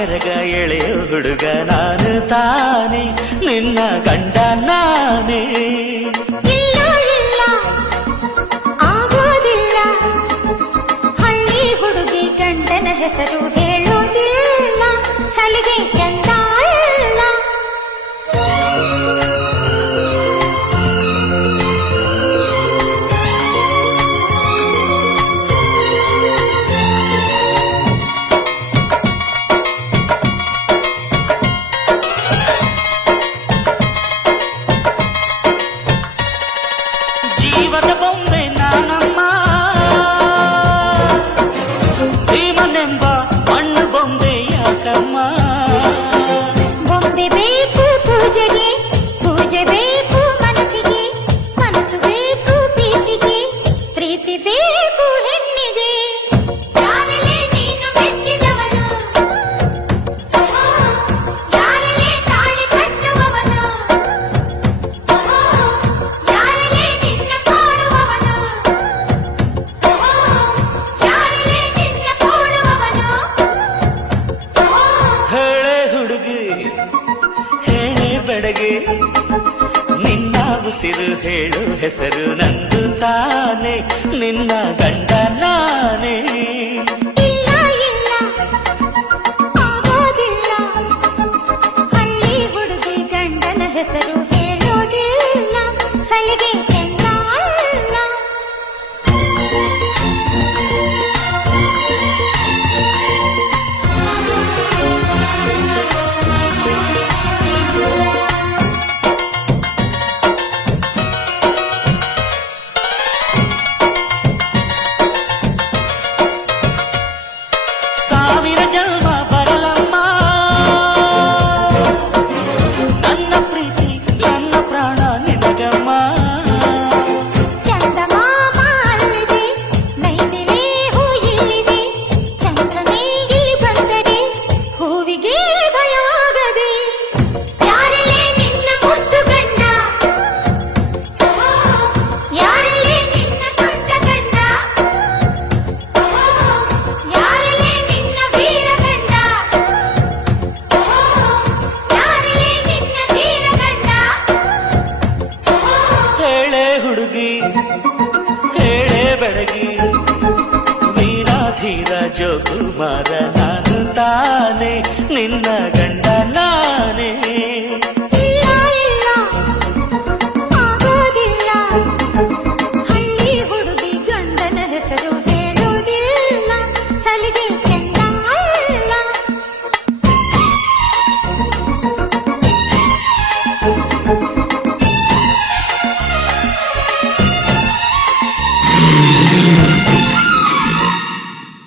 ಸೆರಗ ಎಳೆಯ ಹುಡುಗ ನಾನು ತಾನೆ ನಿನ್ನ ಗಂಡ ನಾನೇ. ಇಲ್ಲ ಇಲ್ಲ ಆಗೋದಿಲ್ಲ, ಹಳ್ಳಿ ಹುಡುಗಿ ಗಂಡನ ಹೆಸರು ಹೇಳೋದಿಲ್ಲ, ಸಲಿಗೆ ಚಂದ ಇಲ್ಲ. ಜೀವದ ಬೊಂಬೆ ನಾನಮ್ಮ, ಭೀಮನೆಂಬ ಮಣ್ಣು ಬೊಂಬೆ ಯಾಕಮ್ಮ. ಬೊಂಬೆ ಬೇಕು ಪೂಜೆಗೆ, ಪೂಜೆ ಬೇಕು ಮನಸ್ಸಿಗೆ, ಮನಸ್ಸು ಬೇಕು ಪ್ರೀತಿಗೆ, ಪ್ರೀತಿ ಬೇಕು ಹೆಣ್ಣಿಗೆ. ಯಾರಲ್ಲೇ ನೀನು ಮೆಚ್ಚಿದವನು, ಯಾರಲ್ಲೇ ತಾಳಿ ಕಟ್ಟುವವನು, ಯಾರಲ್ಲೇ ನಿನ್ನ ಕಾಡುವವನು, ಯಾರಲ್ಲೇ ನಿನ್ನ ಕೂಡುವವನು. ಹೇಳೆ ಹುಡುಗಿ ಹೇಳೆ ಬೆಡಗೆ, ನಿನ್ನ ಉಸಿರು ಹೇಳು ಹೆಸರು ನಂದು ತಾನೆ ನಿನ್ನ ಗಂಡ ನಾನೇ. ಇಲ್ಲ ಇಲ್ಲ ಆಗೋದಿಲ್ಲ, ಹಳ್ಳಿ ಹುಡುಗಿ ಗಂಡನ ಹೆಸರು ಹೇಳೋದಿಲ್ಲ, ಸಲಿಗೆ ಚಂದ ಇಲ್ಲ. ಸಾವಿರ ಜನ್ಮ ಬರಲಮ್ಮ ನನ್ನ ಪ್ರೀತಿ ನನ್ನ ಪ್ರಾಣ ನಿನಗಮ್ಮ. ಚಂದಮಾಮ ಅಲ್ಲಿದೆ, ನೈದಿಲೆ ಹೂ ಇಲ್ಲಿದೆ, ಚಂದ್ರನೇ ಇಲ್ಲಿ ಬಂದರೆ ಹೂವಿಗೆ ಭಯವಾಗದೆ. ಯಾರಲ್ಲೇ ನಿನ್ನ ಮುದ್ದು ಗಂಡ, ಯಾರಲ್ಲೇ ನಿನ್ನ ಪುಟ್ಟ ಗಂಡ, ಯಾರಲ್ಲೇ ನಿನ್ನ ವೀರ ಗಂಡ, ಯಾರಲ್ಲೇ ನಿನ್ನ ಧೀರ ಗಂಡ. ಹೇಳೆ ಹುಡುಗಿ ಹೇಳೆ ಬೆಳಗಿ, ವೀರಾಧೀರ ಜೋಗುಮಾರ ನಾನು ತಾನೆ ನಿನ್ನ ಗಂಡ